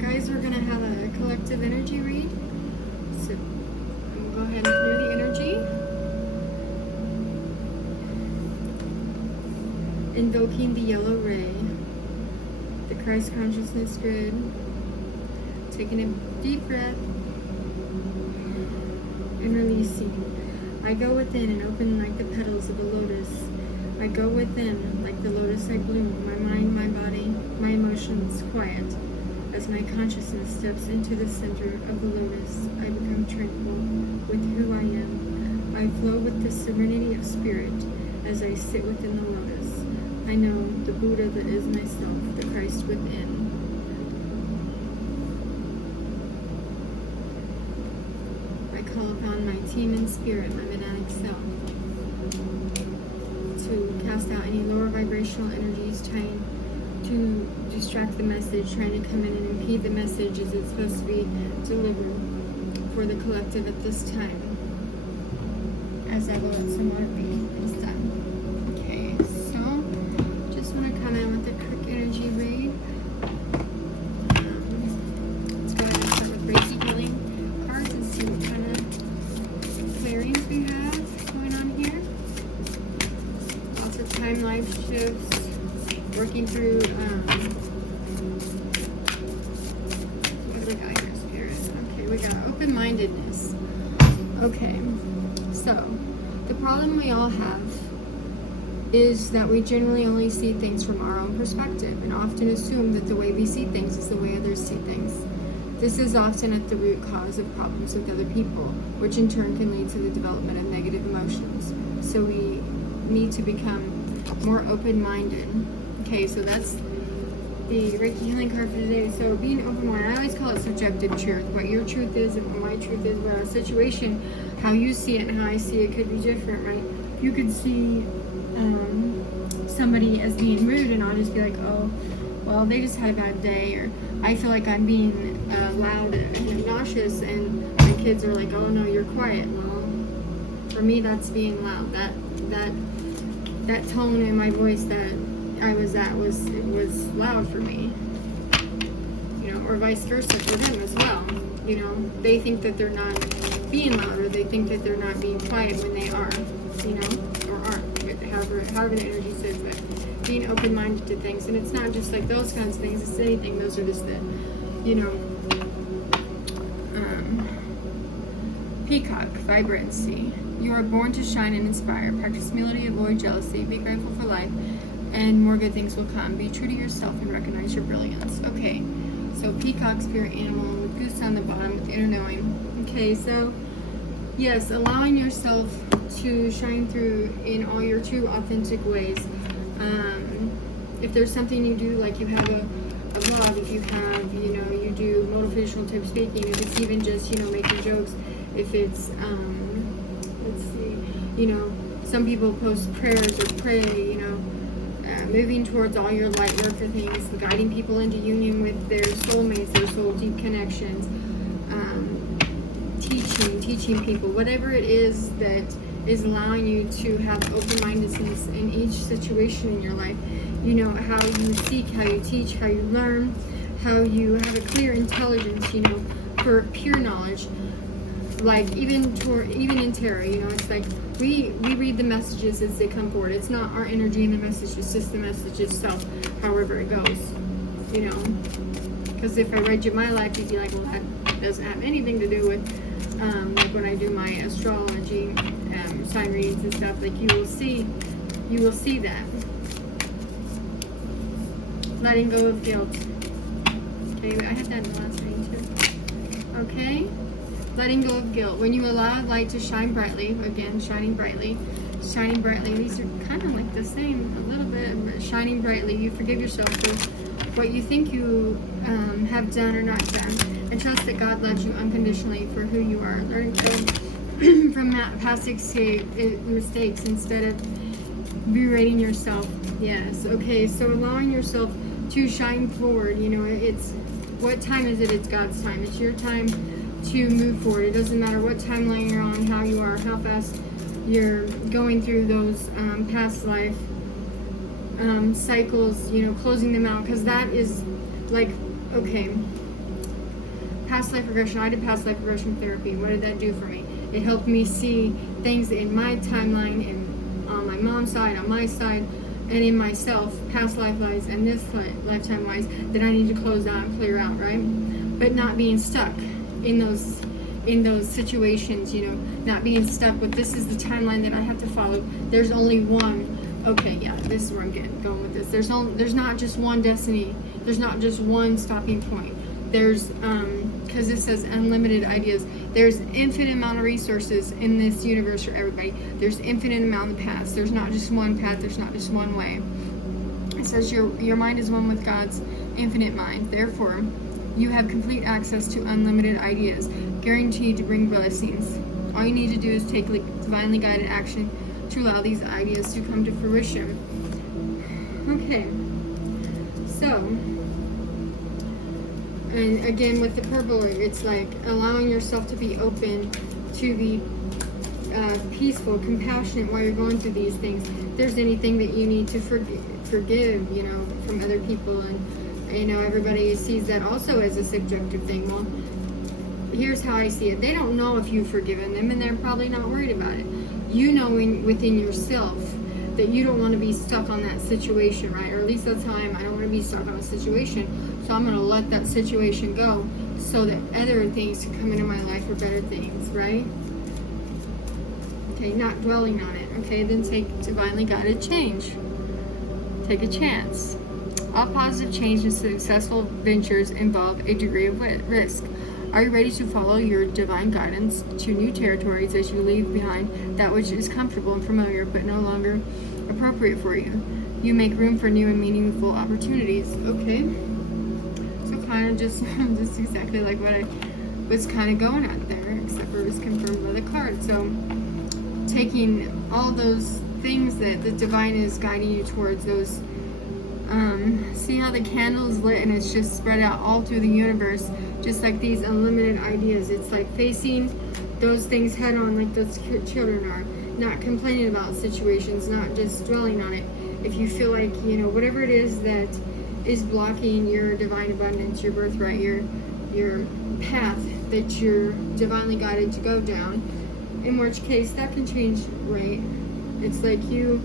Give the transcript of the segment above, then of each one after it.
Guys, we're gonna have a collective energy read. So we'll go ahead and clear the energy. Invoking the yellow ray, the Christ consciousness grid. Taking a deep breath and releasing. I go within and open like the petals of a lotus. I go within like the lotus I bloom. My mind, my body, my emotions quiet. As my consciousness steps into the center of the lotus, I become tranquil with who I am. I flow with the serenity of spirit as I sit within the lotus. I know the Buddha that is myself, the Christ within. I call upon my team in spirit, my Vedanic self, to cast out any lower vibrational energies trying to distract the message, trying to come in and impede the message as it's supposed to be delivered for the collective at this time. As I will let some water be, it's done. Okay, so just want to come in with a quick energy read. Let's go ahead and start with Reiki healing cards and see what kind of clearings we have going on here. Lots of time, life shifts. Working through, what do we got here, Spirit? Okay, we got open-mindedness. Okay, so the problem we all have is that we generally only see things from our own perspective and often assume that the way we see things is the way others see things. This is often at the root cause of problems with other people, which in turn can lead to the development of negative emotions. So we need to become more open-minded. Okay, so that's the Reiki healing card for today. So being open-minded, I always call it subjective truth. What your truth is and what my truth is about a situation, how you see it and how I see it could be different, right? You could see somebody as being rude and I'll just be like, oh, well, they just had a bad day, or I feel like I'm being loud and obnoxious, and my kids are like, oh no, you're quiet. Well, for me, that's being loud. That tone in my voice that I was at was loud for me, you know, or vice versa for them as well. You know, they think that they're not being loud, or they think that they're not being quiet when they are, you know, or aren't, however the energy says that. Being open-minded to things, and it's not just like those kinds of things, it's anything. Those are just the, you know, peacock vibrancy. You are born to shine and inspire. Practice humility, avoid jealousy, be grateful for life, and more good things will come. Be true to yourself and recognize your brilliance. Okay, so peacock, spirit animal, with goose on the bottom, with inner knowing. Okay, so yes, allowing yourself to shine through in all your true, authentic ways. If there's something you do, like you have a blog, if you have, you know, you do motivational type speaking, if it's even just, you know, making jokes, if it's, let's see, you know, some people post prayers or pray, you know, moving towards all your light work or things, guiding people into union with their soulmates, their soul deep connections, teaching people, whatever it is that is allowing you to have open-mindedness in each situation in your life. You know, how you seek, how you teach, how you learn, how you have a clear intelligence, you know, for pure knowledge. Like even in tarot, you know, it's like we read the messages as they come forward. It's not our energy in the message, it's just the message itself, however it goes, you know. Because if I read you my life, you'd be like, well, that doesn't have anything to do with, like when I do my astrology, sign readings and stuff, like you will see that. Letting go of guilt. Okay, I had that in the last reading too. Okay, letting go of guilt. When you allow light to shine brightly, again, shining brightly. These are kind of like the same a little bit, but shining brightly. You forgive yourself for what you think you have done or not done, and trust that God loves you unconditionally for who you are. Learning from past mistakes instead of berating yourself. Yes. Okay. So allowing yourself to shine forward. You know, it's what time is it? It's God's time. It's your time to move forward. It doesn't matter what timeline you're on, how you are, how fast you're going through those past life cycles. You know, closing them out, because that is like, okay, Past life regression. I did past life regression therapy. What did that do for me? It helped me see things in my timeline, and on my mom's side, on my side, and in myself, past life wise and this lifetime wise, that I need to close out and clear out, right? But not being stuck in those situations, you know, not being stuck with, this is the timeline that I have to follow. There's only one. Okay, yeah, this is where I'm going with this. There's not just one destiny. There's not just one stopping point. There's because it says unlimited ideas. There's infinite amount of resources in this universe for everybody. There's infinite amount of paths. There's not just one path. There's not just one way. It says your mind is one with God's infinite mind. Therefore, you have complete access to unlimited ideas, guaranteed to bring blessings. All you need to do is take divinely guided action to allow these ideas to come to fruition. Okay, so, and again with the purple, it's like allowing yourself to be open, to be peaceful, compassionate while you're going through these things. If there's anything that you need to forgive, you know, from other people, and you know, everybody sees that also as a subjective thing. Well, here's how I see it. They don't know if you've forgiven them, and they're probably not worried about it. You know within yourself that you don't want to be stuck on that situation, right? Or at least that's how I am. I don't want to be stuck on a situation, so I'm going to let that situation go so that other things can come into my life for better things, right? Okay, not dwelling on it. Okay, then take divinely guided change. Take a chance. All positive change and successful ventures involve a degree of risk. Are you ready to follow your divine guidance to new territories as you leave behind that which is comfortable and familiar but no longer appropriate for you? You make room for new and meaningful opportunities. Okay. So kind of just exactly like what I was kind of going at there, except for it was confirmed by the card. So taking all those things that the divine is guiding you towards, those see how the candle is lit and it's just spread out all through the universe, just like these unlimited ideas. It's like facing those things head on, like those children are, not complaining about situations, not just dwelling on it. If you feel like, you know, whatever it is that is blocking your divine abundance, your birthright, your path that you're divinely guided to go down, in which case that can change, right? It's like you're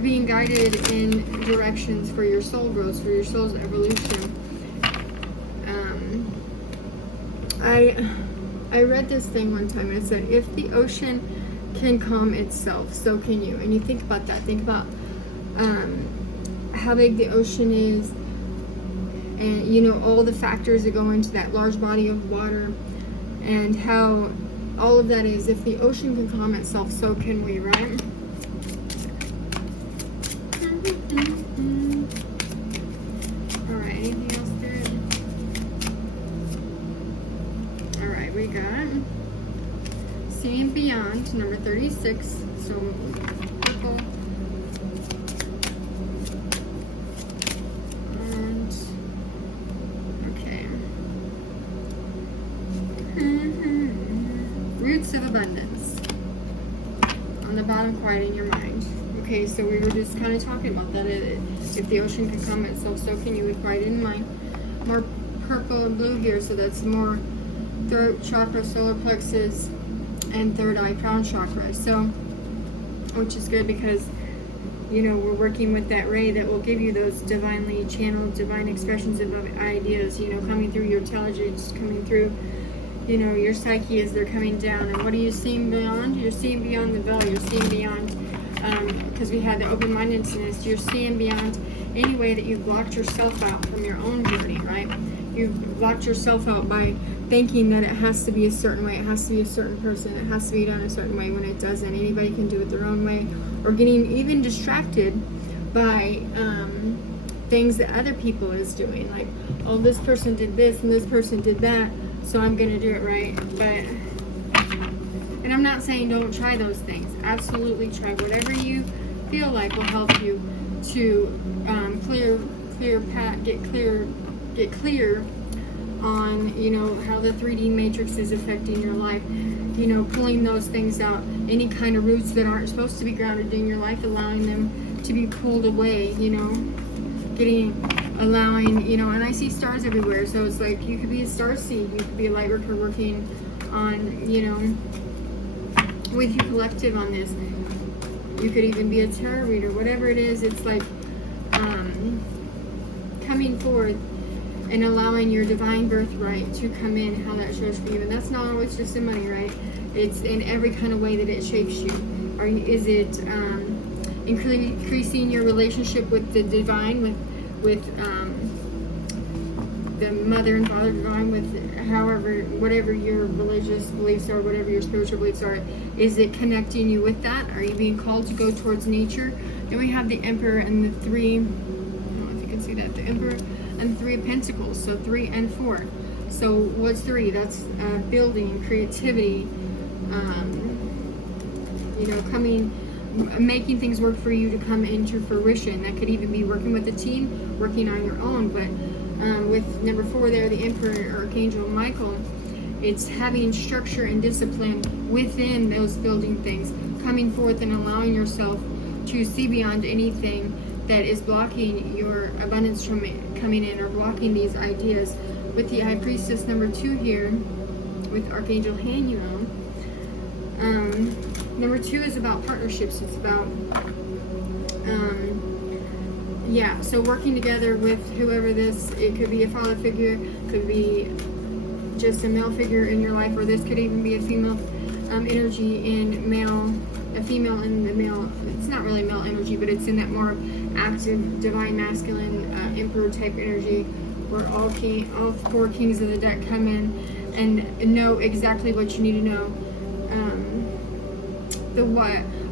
being guided in directions for your soul growth, for your soul's evolution. I read this thing one time, and it said, if the ocean can calm itself, so can you. And you think about that. Think about how big the ocean is, and you know, all the factors that go into that large body of water, and how all of that is, if the ocean can calm itself, so can we, right? Alright, anything else there? Alright, we got Seeing Beyond, number 36. So, purple. And, okay. Roots of Abundance. On the bottom, quiet in your mind. Okay, so we were just kind of talking about that. If the ocean can calm itself, so can you, with quiet in mind. More purple and blue here, so that's more throat chakra, solar plexus, and third eye, crown chakra. So, which is good because, you know, we're working with that ray that will give you those divinely channeled, divine expressions of ideas, you know, coming through your intelligence, coming through, you know, your psyche as they're coming down. And what are you seeing beyond? You're seeing beyond the veil. You're seeing beyond, because we had the open-mindedness, you're seeing beyond any way that you've blocked yourself out from your own journey, right? You've blocked yourself out by thinking that it has to be a certain way, it has to be a certain person, it has to be done a certain way, when it doesn't. Anybody can do it their own way, or getting even distracted by things that other people is doing, like, oh, this person did this and this person did that, so I'm gonna do it right. But, and I'm not saying don't try those things. Absolutely try whatever you feel like will help you to get clear on, you know, how the 3D matrix is affecting your life, you know, pulling those things out, any kind of roots that aren't supposed to be grounded in your life, allowing them to be pulled away, you know, allowing, you know, and I see stars everywhere. So it's like you could be a star seed, you could be a light worker working on, you know, with your collective on this. You could even be a tarot reader, whatever it is. It's like coming forth and allowing your divine birthright to come in, how that shows for you. And that's not always just in money, right? It's in every kind of way that it shapes you. Is it increasing your relationship with the divine, with the mother and father divine, with however, whatever your religious beliefs are, whatever your spiritual beliefs are? Is it connecting you with that? Are you being called to go towards nature? Then we have the Emperor and the three, I don't know if you can see that, the Emperor and 3 of Pentacles, so 3 and 4. So what's 3? That's building, creativity, you know, making things work for you to come into fruition. That could even be working with a team, working on your own. But with number 4 there, the Emperor, Archangel Michael, it's having structure and discipline within those building things, coming forth and allowing yourself to see beyond anything that is blocking your abundance from coming in, or blocking these ideas. With the High Priestess number 2 here, with Archangel Haniel, number 2 is about partnerships. It's about so working together with whoever this, it could be a father figure, could be just a male figure in your life, or this could even be a female energy in male, a female in the male. It's not really male energy, but it's in that more active, divine, masculine, emperor type energy, where all 4 kings of the deck come in and know exactly what you need to know. The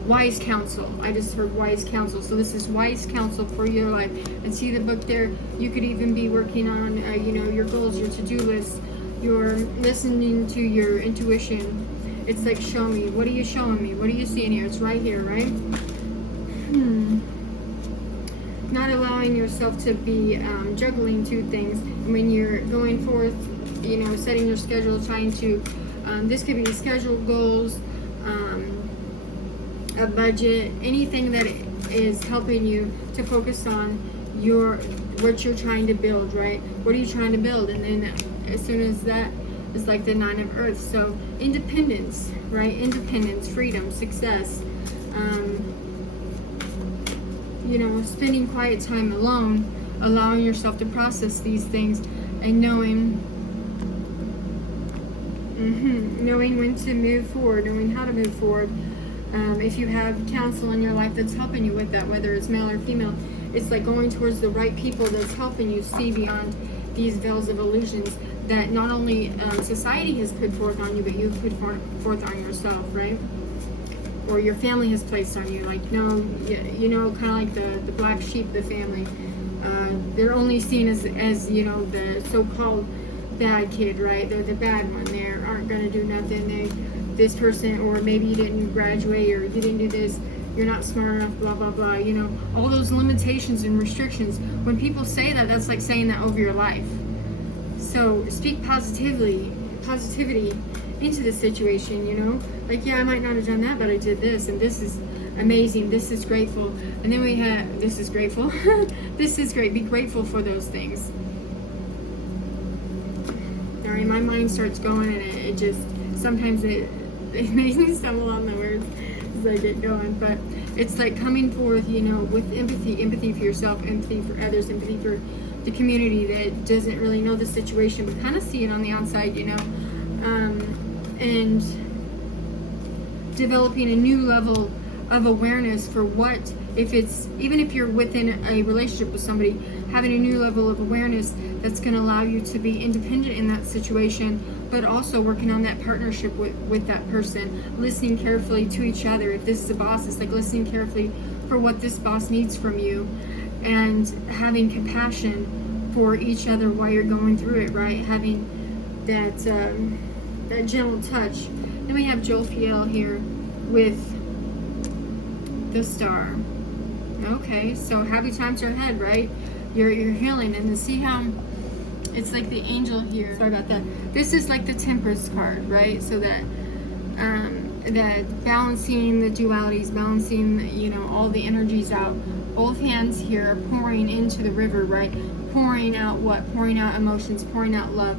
wise counsel. I just heard wise counsel. So this is wise counsel for your life. And see the book there. You could even be working on, you know, your goals, your to-do list. You're listening to your intuition. It's like, show me. What are you showing me? What are you seeing here? It's right here, right? Not allowing yourself to be juggling 2 things. When you're going forth, you know, setting your schedule, trying to, this could be schedule, goals, a budget, anything that is helping you to focus on what you're trying to build, right? What are you trying to build? And then as soon as that is like the 9 of Earth. So independence, right? Independence, freedom, success, you know, spending quiet time alone, allowing yourself to process these things, and knowing when to move forward, knowing how to move forward. If you have counsel in your life that's helping you with that, whether it's male or female, it's like going towards the right people that's helping you see beyond these veils of illusions that not only society has put forth on you, but you've put forth on yourself, right? Or your family has placed on you. Like, no, you know, kind of like the black sheep of the family. They're only seen as, you know, the so-called bad kid, right? They're the bad one. They aren't going to do nothing. This person, or maybe you didn't graduate, or you didn't do this, you're not smart enough, blah, blah, blah. You know, all those limitations and restrictions. When people say that, that's like saying that over your life. So speak positivity into the situation, you know? Like, yeah, I might not have done that, but I did this, and this is amazing, this is grateful. And then we have, this is grateful. This is great. Be grateful for those things. All right, my mind starts going, and it just, sometimes it makes me stumble on the words as I get going. But it's like coming forth, you know, with empathy for yourself, empathy for others, empathy for the community that doesn't really know the situation, but kind of see it on the outside, you know, and developing a new level of awareness for what, even if you're within a relationship with somebody, having a new level of awareness that's going to allow you to be independent in that situation, but also working on that partnership with that person, listening carefully to each other. If this is a boss, it's like listening carefully for what this boss needs from you, and having compassion for each other while you're going through it, right? Having that that gentle touch. Then we have Jophiel here with the Star. Okay, so happy times are ahead, right? You're healing, and to see how it's like the angel here. Sorry about that. This is like the Temperance card, right? So that that balancing the dualities, balancing, you know, all the energies out Both hands here are pouring into the river, right? Pouring out what? Pouring out emotions, pouring out love,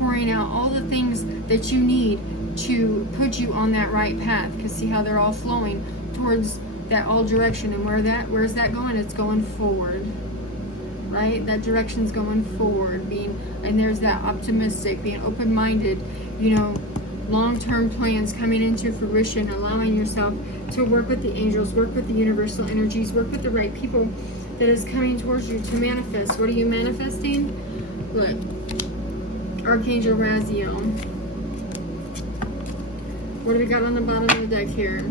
pouring out all the things that you need to put you on that right path. Because see how they're all flowing towards that all direction. And where's that going? It's going forward, right? That direction's going forward. And there's that optimistic, being open-minded, long-term plans coming into fruition, allowing yourself to work with the angels, work with the universal energies, work with the right people that is coming towards you to manifest. What are you manifesting? Look, Archangel Raziel. What do we got on the bottom of the deck here?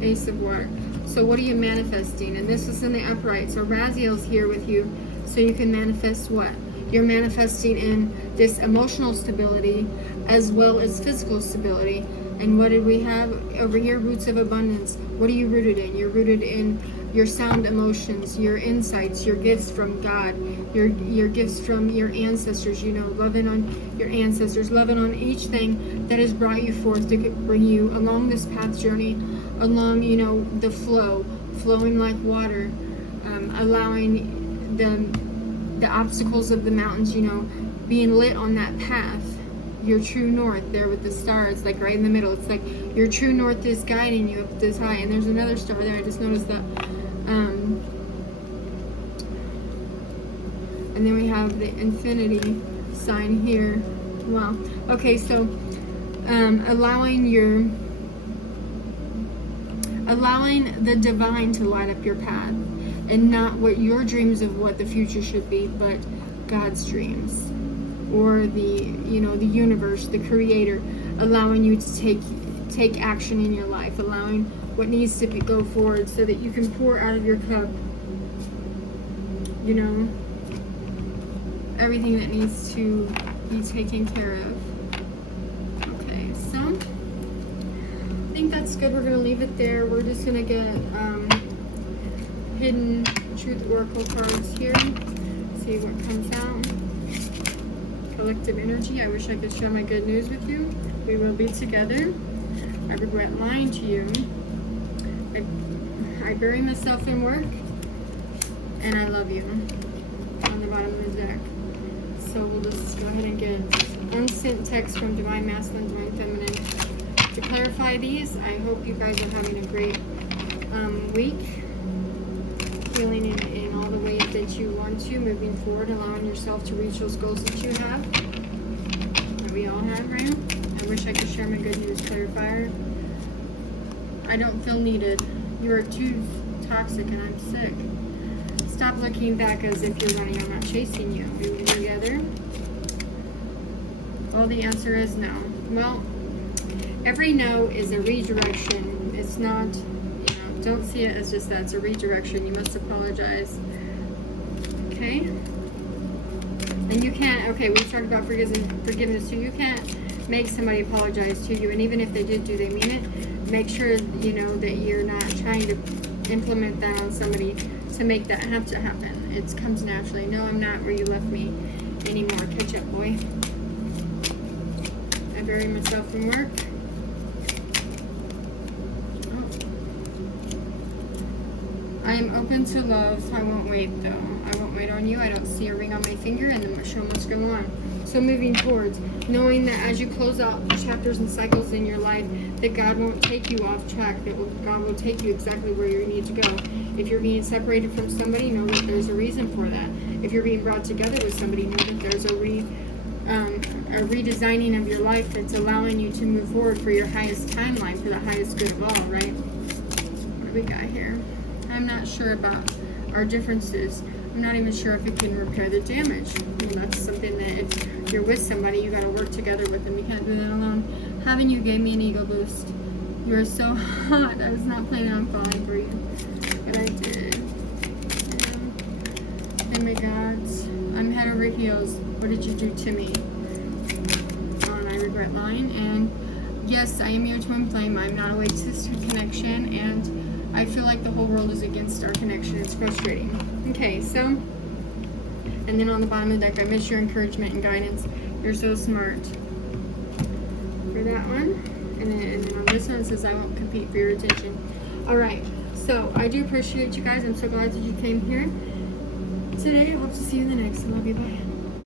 Ace of Water. So what are you manifesting? And this was in the upright. So Raziel's here with you so you can manifest what? You're manifesting in this emotional stability as well as physical stability. And what did we have over here? Roots of abundance. What are you rooted in? You're rooted in your sound emotions, your insights, your gifts from God, your gifts from your ancestors, loving on your ancestors, loving on each thing that has brought you forth to bring you along this path journey, along, the flowing like water, allowing the obstacles of the mountains, being lit on that path. Your true north there with the stars, like right in the middle. It's like your true north is guiding you up this high. And there's another star there. I just noticed that. And then we have the infinity sign here. Wow. Okay, so allowing the divine to light up your path, and not what your dreams of what the future should be, but God's dreams, or the universe, the creator, allowing you to take action in your life, allowing what needs to go forward so that you can pour out of your cup, everything that needs to be taken care of. Okay, so I think that's good. We're going to leave it there. We're just going to get Hidden Truth Oracle cards here. See what comes out. Collective energy. I wish I could share my good news with you. We will be together. I regret lying to you. I bury myself in work. And I love you. On the bottom of the deck. So we'll just go ahead and get unsent text from Divine Masculine, Divine Feminine. To clarify these, I hope you guys are having a great week. Healing in all the ways that you want to, moving forward, allowing yourself to reach those goals that you have, that we all have, right? I wish I could share my good news clarifier. I don't feel needed. You are too toxic and I'm sick. Stop looking back as if you're running. I'm not chasing you. We will be together. Well, the answer is no. Well, every no is a redirection. It's not, don't see it as just that. It's a redirection. You must apologize. Okay? And you can't, okay, we talked about forgiveness too. You can't make somebody apologize to you. And even if they did, do they mean it? Make sure, that you're not trying to implement that on somebody to make that have to happen. It comes naturally. No, I'm not where you left me anymore. Catch up, boy. I bury myself in work. I am open to love, so I won't wait though. I won't wait on you. I don't see a ring on my finger, and the show must go on. So moving towards, knowing that as you close out chapters and cycles in your life, that God won't take you off track, that God will take you exactly where you need to go. If you're being separated from somebody, know that there's a reason for that. If you're being brought together with somebody, know that there's a redesigning of your life that's allowing you to move forward for your highest timeline, for the highest good of all, right? What do we got here? I'm not sure about our differences. I'm not even sure if it can repair the damage. Well, that's something that if you're with somebody, you got to work together with them. You can't do that alone. Having you gave me an ego boost. You are so hot. I was not planning on falling for you, but I did. Oh my God. I'm head over heels. What did you do to me? And I regret lying. And yes, I am your twin flame. I'm not a way sister connection, and I feel like the whole world is against our connection. It's frustrating. Okay, so, and then on the bottom of the deck, I miss your encouragement and guidance. You're so smart. For that one. And then on this one, it says, I won't compete for your attention. All right, So I do appreciate you guys. I'm so glad that you came here today. I hope to see you in the next one. Love you. Bye.